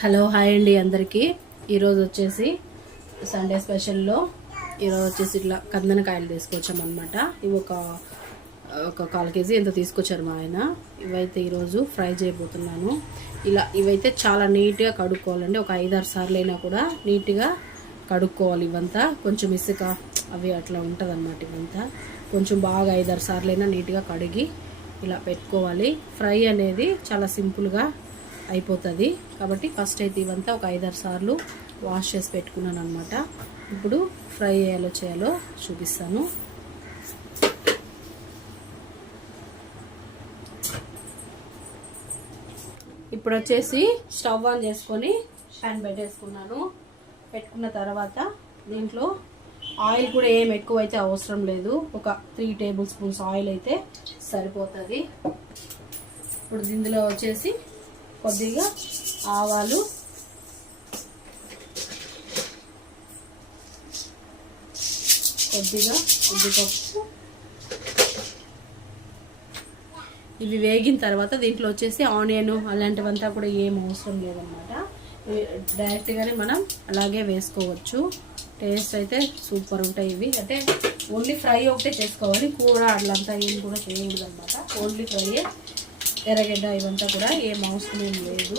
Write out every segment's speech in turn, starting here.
Hello hi అండి అందరికీ. ఈరోజు వచ్చేసి సండే స్పెషల్లో ఈరోజు వచ్చేసి ఇట్లా కందనకాయలు తీసుకొచ్చామన్నమాట. ఇవి ఒక 1/4 కేజీ ఎంత తీసుకొచ్చారు మా ఆయన. ఇవైతే ఈరోజు ఫ్రై చేయబోతున్నాను. ఇవైతే చాలా నీట్గా కడుక్కోవాలండి. ఒక 5-6 సార్లు అయినా కూడా నీట్గా కడుక్కోవాలి. ఇవంతా కొంచెం ఇసుక అవి అట్లా ఉంటుంది అన్నమాట. ఇవంతా కొంచెం బాగా 5-6 సార్లు అయినా నీట్గా కడిగి ఇలా పెట్టుకోవాలి. ఫ్రై అనేది చాలా సింపుల్గా అయిపోతుంది. కాబట్టి ఫస్ట్ అయితే ఇవంతా ఒక 5-6 సార్లు వాష్ చేసి పెట్టుకున్నాను అనమాట. ఇప్పుడు ఫ్రై చేయాలో చూపిస్తాను. ఇప్పుడు వచ్చేసి స్టవ్ ఆన్ చేసుకొని ప్యాన్ పెట్టేసుకున్నాను. పెట్టుకున్న తర్వాత దీంట్లో ఆయిల్ కూడా ఏం ఎక్కువ అయితే అవసరం లేదు. ఒక 3 టేబుల్ స్పూన్స్ ఆయిల్ అయితే సరిపోతుంది. ఇప్పుడు దీనిలో వచ్చేసి కొద్దిగా ఆవాలు, కొద్దిగా ఉద్దిపప్పు, ఇవి వేగిన తర్వాత దీంట్లో వచ్చేసి ఆనియన్ అలాంటివంతా కూడా ఏం అవసరం లేదన్నమాట. డైరెక్ట్గానే మనం అలాగే వేసుకోవచ్చు. టేస్ట్ అయితే సూపర్ ఉంటాయి. ఇవి అంటే ఓన్లీ ఫ్రై ఒకటే చేసుకోవాలి. కూర అట్లంతా ఏం కూడా చేయకూడదు అనమాట. ఓన్లీ ఫ్రై, ఎర్రగడ్డ ఇవంతా కూడా ఏం అవసరం ఏం లేదు.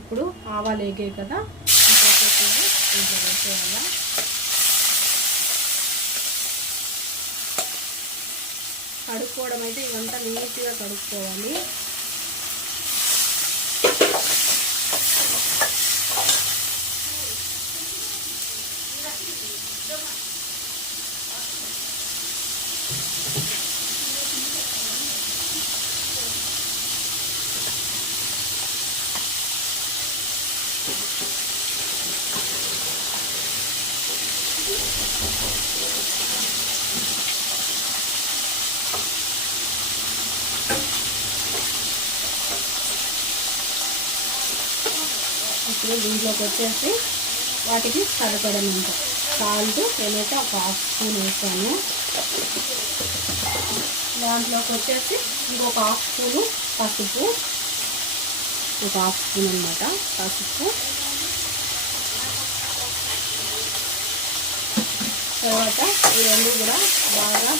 ఇప్పుడు ఆవాలు వేగాయి కదా, దీంట్లో వేసేయాల. కడుక్కోవడం అయితే ఇవంతా నీట్గా కడుక్కోవాలి. ఇప్పుడు దీంట్లోకి వచ్చేసి వాటికి సరిపడనంత సాల్ట్ నేనైతే ఒక 1/2 స్పూన్ వేసాను. దాంట్లోకి వచ్చేసి ఇంకొక 1/2 స్పూను పసుపు, ఒక 1/2 స్పూన్ అనమాట పసుపు. తర్వాత ఈ రెండు కూడా బాగా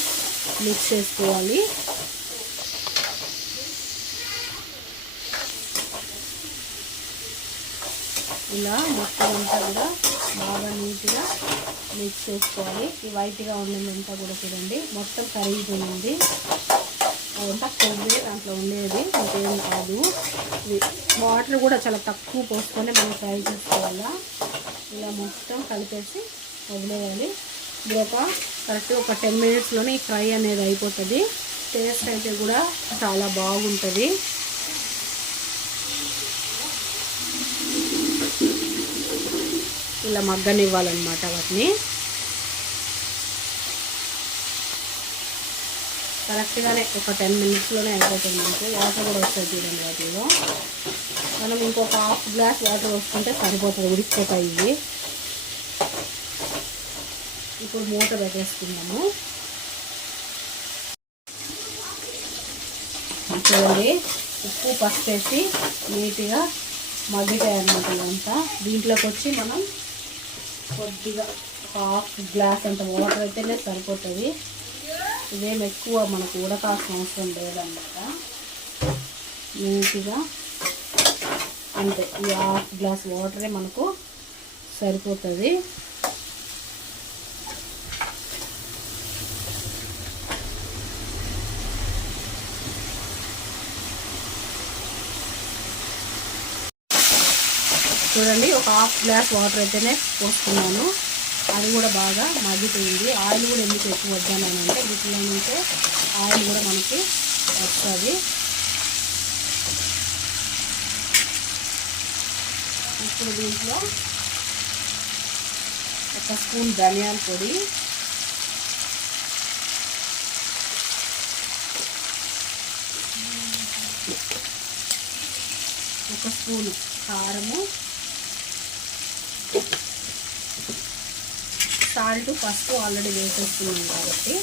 మిక్స్ చేసుకోవాలి. ఇలా మొత్తం అంతా కూడా బాగా నీట్గా మిక్స్ చేసుకోవాలి. ఈ వైట్గా ఉండేదంతా కూడా చూడండి మొత్తం కరిగిపోయింది. అదంతా కొవ్వే దాంట్లో ఉండేది, ఇంకేం కాదు. వాటర్ కూడా చాలా తక్కువ పోసుకొని మనం ఫ్రై చేసుకోవాలా. ఇలా మొత్తం కలిపేసి వదిలేయాలి. ఇది కరెక్ట్ ఒక 10 మినిట్స్లోనే ఈ ఫ్రై అనేది అయిపోతుంది. టేస్ట్ అయితే కూడా చాలా బాగుంటుంది. ఇలా మగ్గనివ్వాలన్నమాట వాటిని. కరెక్ట్గానే ఒక 10 మినిట్స్లోనే అయిపోతుంది. మనకి వాటర్ కూడా వస్తుంది చూడండి. వాటిలో మనం ఇంకొక 1/2 గ్లాస్ వాటర్ వస్తుంటే సరిపోతుంది, ఉడికిపోతాయి ఇవి. ఇప్పుడు మూత పెట్టేసుకున్నాము. చూడండి ఉప్పు పసుపు వేసి నీట్గా మగ్గితాయి అన్నమాట. ఇదంతా దీంట్లోకి వచ్చి మనం కొద్దిగా ఒక 1/2 గ్లాస్ అంత వాటర్ అయితేనే సరిపోతుంది. ఇదేం ఎక్కువ మనకు ఉడకాల్సిన అవసరం లేదన్నమాట. నీట్గా అంతే, ఈ 1/2 గ్లాస్ వాటరే మనకు సరిపోతుంది. చూడండి ఒక 1/2 గ్లాస్ వాటర్ అయితేనే పోసుకున్నాను. అది కూడా బాగా మగ్గిపోయింది. ఆయిల్ కూడా ఎందుకు ఎక్కువ వద్దానంటే వీటిలో నుంచే ఆయిల్ కూడా మనకి వస్తుంది. ఇప్పుడు దీంట్లో 1 స్పూన్ ధనియాల పొడి, 1 స్పూన్ కారము, సాల్ట్ పసుపు ఆల్రెడీ వేసేస్తున్నాం కాబట్టి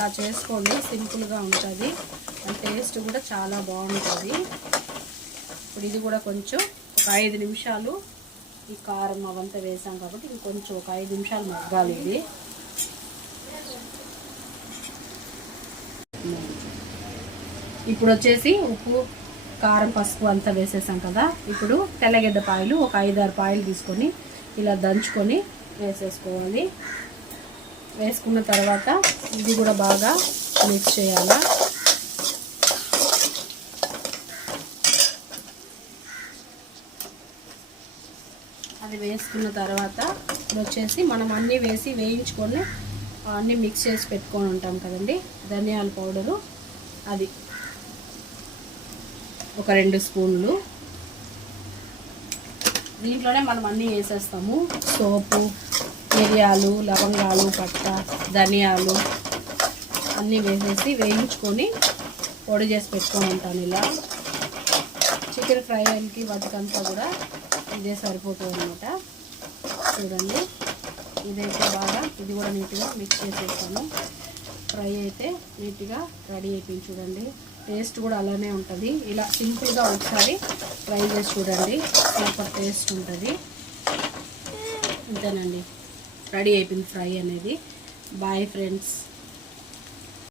ఇలా చేసుకోండి, సింపుల్గా ఉంటుంది, టేస్ట్ కూడా చాలా బాగుంటుంది. ఇప్పుడు ఇది కూడా కొంచెం ఒక 5 నిమిషాలు ఈ కారం అవంతా వేసాం కాబట్టి ఇంకొంచెం ఒక 5 నిమిషాలు మగ్గాలి. ఇది ఇప్పుడు వచ్చేసి ఉప్పు, కారం, పసుపు అంతా వేసేసాం కదా. ఇప్పుడు తెల్లగడ్డ పాయలు ఒక 5-6 పాయలు తీసుకొని ఇలా దంచుకొని వేసేసుకోవాలి. వేసుకున్న తర్వాత ఇది కూడా బాగా మిక్స్ చేయాలి. అది వేసుకున్న తర్వాత వచ్చేసి మనం అన్నీ వేసి వేయించుకొని అన్నీ మిక్స్ చేసి పెట్టుకొని ఉంటాం కదండి. ధనియాల పౌడరు అది ఒక 2 స్పూన్లు. దీంట్లోనే మనం అన్నీ వేసేస్తాము. సోపు, మిరియాలు, లవంగాలు, పట్ట, ధనియాలు అన్నీ వేసేసి వేయించుకొని పొడి చేసి పెట్టుకొని ఉంటాను. ఇలా చికెన్ ఫ్రైకి వాటికంతా కూడా ఇదే సరిపోతుంది అన్నమాట. చూడండి, ఇదైతే బాగా ఇది కూడా నీట్గా మిక్స్ చేసేస్తాను. ఫ్రై అయితే నీట్గా రెడీ అయిపోయింది. చూడండి, టేస్ట్ కూడా అలానే ఉంటుంది. ఇలా సింపుల్గా ఒకసారి ట్రై చేసి చూడండి, సూపర్ టేస్ట్ ఉంటుంది. అంతేనండి, రెడీ అయిపోయింది ఫ్రై అనేది. Bye friends.